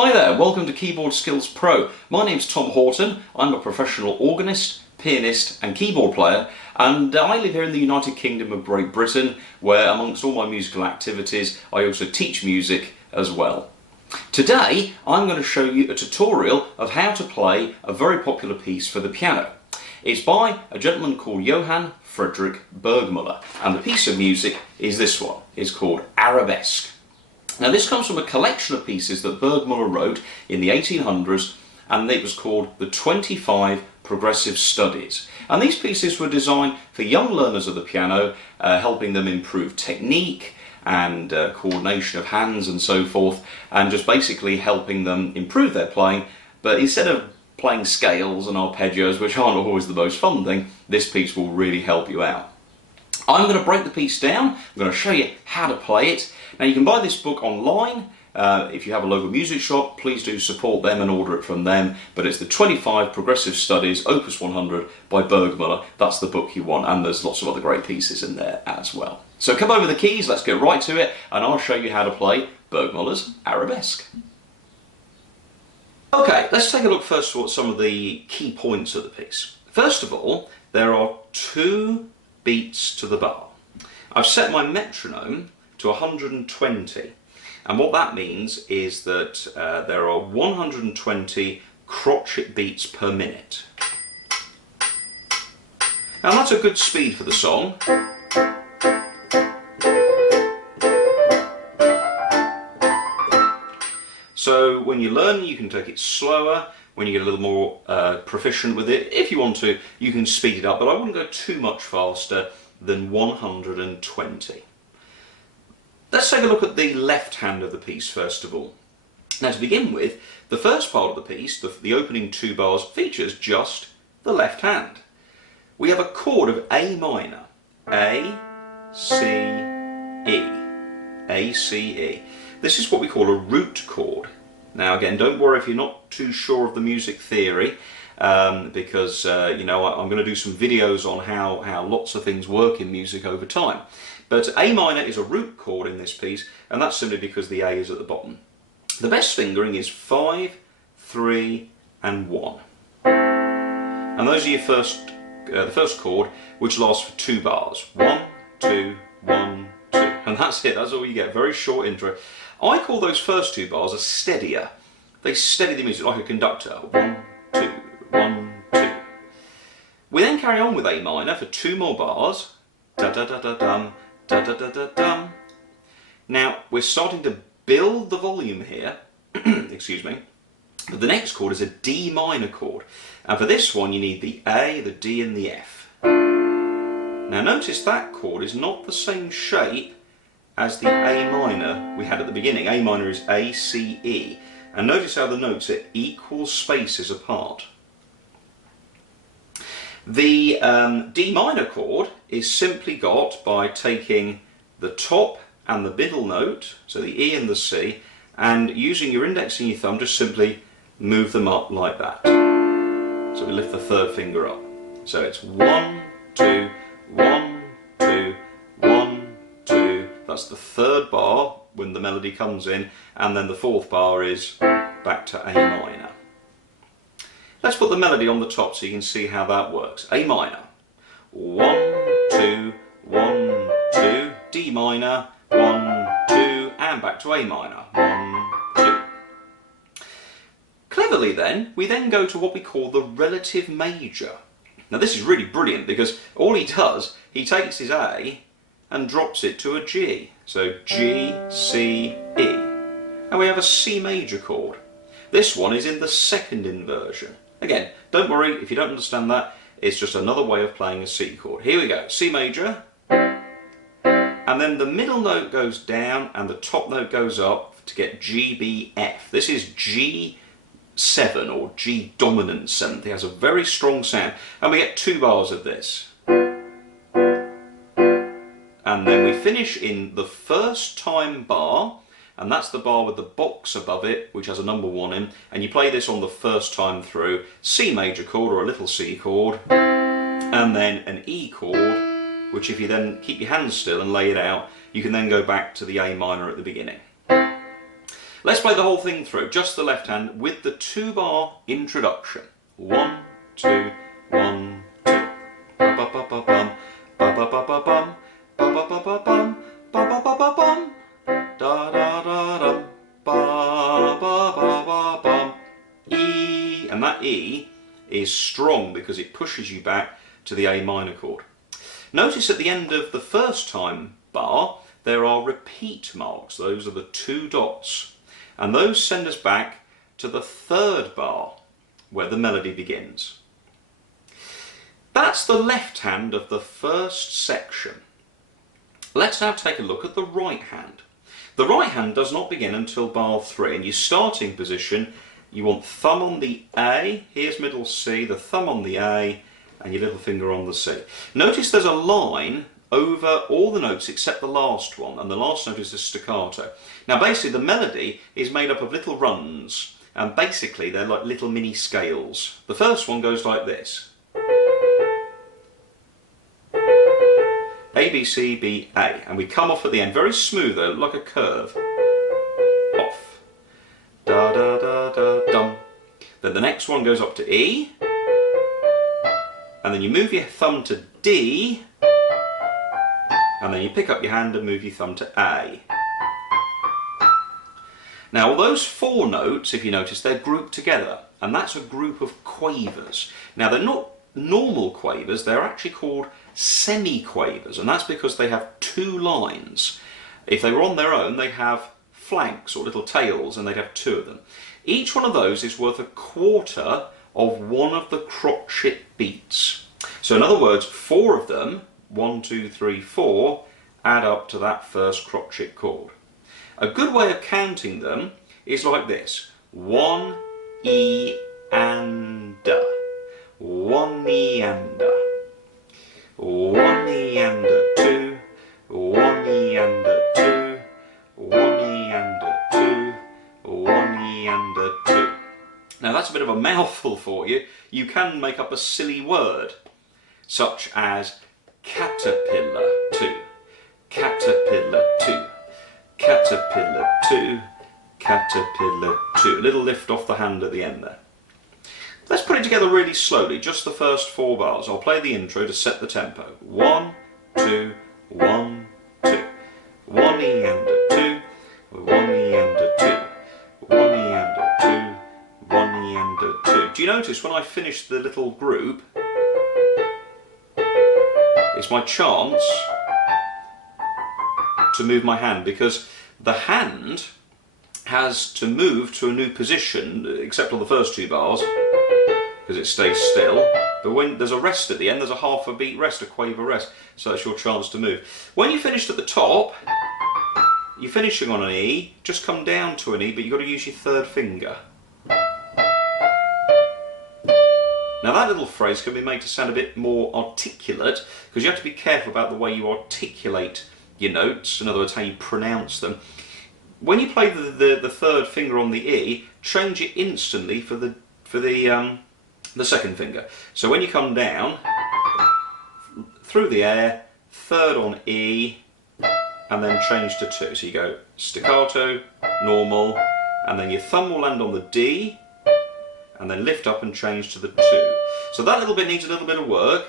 Hi there, welcome to Keyboard Skills Pro. My name's Tom Horton. I'm a professional organist, pianist and keyboard player, and I live here in the United Kingdom of Great Britain, where amongst all my musical activities I also teach music as well. Today I'm going to show you a tutorial of how to play a very popular piece for the piano. It's by a gentleman called Johann Friedrich Burgmuller, and the piece of music is this one. It's called Arabesque. Now this comes from a collection of pieces that Burgmuller wrote in the 1800s, and it was called the 25 Progressive Studies. And these pieces were designed for young learners of the piano, helping them improve technique and coordination of hands and so forth, and just basically helping them improve their playing. But instead of playing scales and arpeggios, which aren't always the most fun thing, this piece will really help you out. I'm going to break the piece down. I'm going to show you how to play it. Now you can buy this book online. If you have a local music shop, please do support them and order it from them. But it's the 25 Progressive Studies, Opus 100 by Burgmuller. That's the book you want, and there's lots of other great pieces in there as well. So come over the keys, let's get right to it, and I'll show you how to play Burgmuller's Arabesque. Okay, let's take a look first at some of the key points of the piece. First of all, there are 2 beats to the bar. I've set my metronome to 120, and what that means is that there are 120 crotchet beats per minute. Now that's a good speed for the song. So when you learn, you can take it slower. When you get a little more proficient with it, if you want to, you can speed it up, but I wouldn't go too much faster than 120. Let's take a look at the left hand of the piece first of all. Now to begin with, the first part of the piece, the opening 2 bars, features just the left hand. We have a chord of A minor, A, C, E, A, C, E. This is what we call a root chord. Now again, don't worry if you're not too sure of the music theory, because you know, I'm going to do some videos on how lots of things work in music over time. But A minor is a root chord in this piece, and that's simply because the A is at the bottom. The best fingering is 5, 3 and 1. And those are your the first chord, which lasts for 2 bars. 1, 2, 1, 2. And that's it, that's all you get, very short intro. I call those first 2 bars a steadier. They steady the music like a conductor. 1, 2, 1, 2. We then carry on with A minor for 2 more bars. Da da da da dum, da da da da dum. Now we're starting to build the volume here. Excuse me. But the next chord is a D minor chord, and for this one you need the A, the D and the F. Now notice that chord is not the same shape as the A minor we had at the beginning. A minor is A, C, E, and notice how the notes are equal spaces apart. The D minor chord is simply got by taking the top and the middle note, so the E and the C, and using your index and your thumb, just simply move them up like that. So we lift the 3rd finger up. So it's 1, 2, 1, 2, 1, 2. That's the 3rd bar when the melody comes in, and then the 4th bar is back to A minor. Let's put the melody on the top so you can see how that works. A minor. 1, 2, 1, 2. D minor. 1, 2. And back to A minor. 1, 2. Cleverly then, we then go to what we call the relative major. Now this is really brilliant because all he does, he takes his A and drops it to a G. So G, C, E. And we have a C major chord. This one is in the 2nd inversion. Again, don't worry if you don't understand that, it's just another way of playing a C chord. Here we go, C major, and then the middle note goes down and the top note goes up to get G, B, F. This is G7 or G dominant 7th. It has a very strong sound, and we get 2 bars of this. And then we finish in the 1st time bar, and that's the bar with the box above it, which has a number 1 in, and you play this on the 1st time through, C major chord or a little C chord, and then an E chord, which if you then keep your hands still and lay it out, you can then go back to the A minor at the beginning. Let's play the whole thing through, just the left hand with the 2-bar introduction. 1, 2, 1, 2. Ba ba ba ba bum, ba ba ba ba bum, ba ba ba ba bum, ba ba ba ba bum, da da da dum, ba ba ba ba bum. E, and that E is strong because it pushes you back to the A minor chord. Notice at the end of the first time bar there are repeat marks. Those are the 2 dots, and those send us back to the 3rd bar where the melody begins. That's the left hand of the first section. Let's now take a look at the right hand. The right hand does not begin until bar 3, and your starting position, you want thumb on the A, here's middle C, the thumb on the A, and your little finger on the C. Notice there's a line over all the notes except the last one, and the last note is the staccato. Now basically the melody is made up of little runs, and basically they're like little mini scales. The first one goes like this. A, B, C, B, A, and we come off at the end, very smooth though, like a curve. Off. Da da da da dum. Then the next one goes up to E, and then you move your thumb to D, and then you pick up your hand and move your thumb to A. Now those 4 notes, if you notice, they're grouped together, and that's a group of quavers. Now they're not normal quavers, they're actually called semi-quavers, and that's because they have 2 lines. If they were on their own, they have flanks or little tails, and they'd have 2 of them. Each one of those is worth a quarter of one of the crotchet beats. So in other words, 4 of them, 1, 2, 3, 4, add up to that first crotchet chord. A good way of counting them is like this. 1 E and A. 1 E and A. 1 E and A 2. 1 E and A 2. 1 E and A 2. 1 E and A 2. Now that's a bit of a mouthful for you. You can make up a silly word, such as caterpillar 2, caterpillar 2, caterpillar 2, caterpillar 2. A little lift off the hand at the end there. Let's put it together really slowly, just the first 4 bars. I'll play the intro to set the tempo. 1, 2, 1, 2. 1 E and A 2, 1 E and A 2, 1 E and A 2, 1 E and A 2. Do you notice when I finish the little group, it's my chance to move my hand, because the hand has to move to a new position, except on the first 2 bars, because it stays still. But when there's a rest at the end, there's a half a beat rest, a quaver rest, so that's your chance to move. When you finished at the top, you're finishing on an E, just come down to an E, but you've got to use your 3rd finger. Now that little phrase can be made to sound a bit more articulate, because you have to be careful about the way you articulate your notes, in other words how you pronounce them. When you play the 3rd finger on the E, change it instantly for the 2nd finger. So when you come down, through the air, 3rd on E, and then change to 2. So you go staccato, normal, and then your thumb will land on the D, and then lift up and change to the 2. So that little bit needs a little bit of work.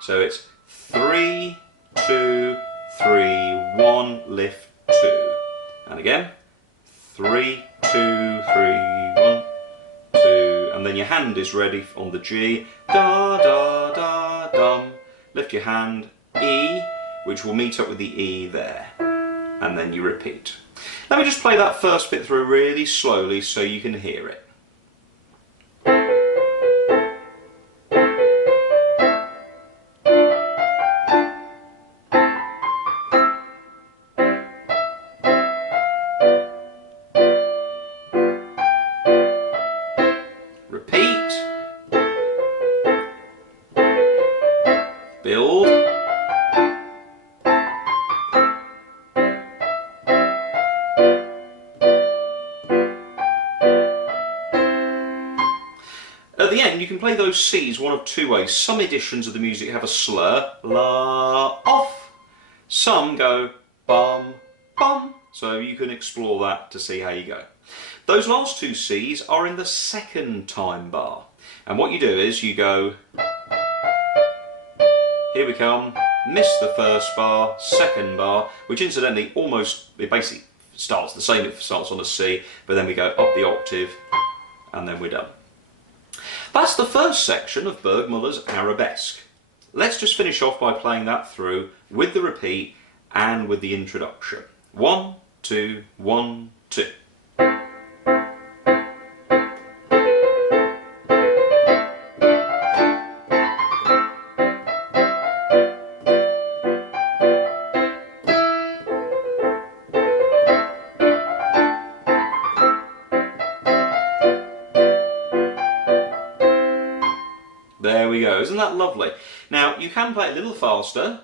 So it's 3, 2, 3, 1, lift, 2. And again, 3, 2, 3, 1, 2. And then your hand is ready on the G. Da, da, da, dum. Lift your hand, E, which will meet up with the E there. And then you repeat. Let me just play that first bit through really slowly so you can hear it. Build. At the end you can play those C's one of 2 ways. Some editions of the music have a slur, la, off. Some go bum, bum, So you can explore that to see how you go. Those last two Cs are in the second time bar. And what you do is you go, here we come, miss the first bar, second bar, which incidentally it basically starts the same, it starts on a C, but then we go up the octave, and then we're done. That's the first section of Burgmuller's Arabesque. Let's just finish off by playing that through with the repeat and with the introduction. 1, 2, 1, 2. There we go, isn't that lovely? Now you can play it a little faster,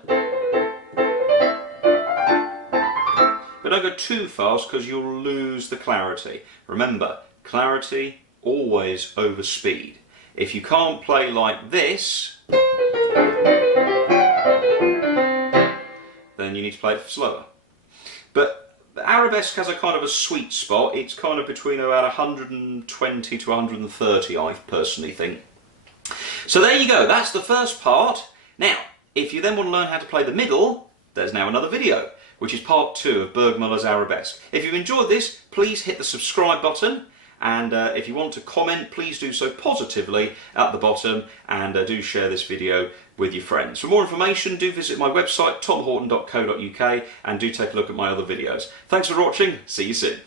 but don't go too fast because you'll lose the clarity. Remember, clarity always over speed. If you can't play like this, then you need to play it slower. But the Arabesque has a kind of a sweet spot. It's kind of between about 120 to 130, I personally think. So there you go, that's the first part. Now, if you then want to learn how to play the middle, there's now another video, which is part 2 of Burgmuller's Arabesque. If you've enjoyed this, please hit the subscribe button, and if you want to comment, please do so positively at the bottom, and do share this video with your friends. For more information, do visit my website, tomhorton.co.uk, and do take a look at my other videos. Thanks for watching, see you soon.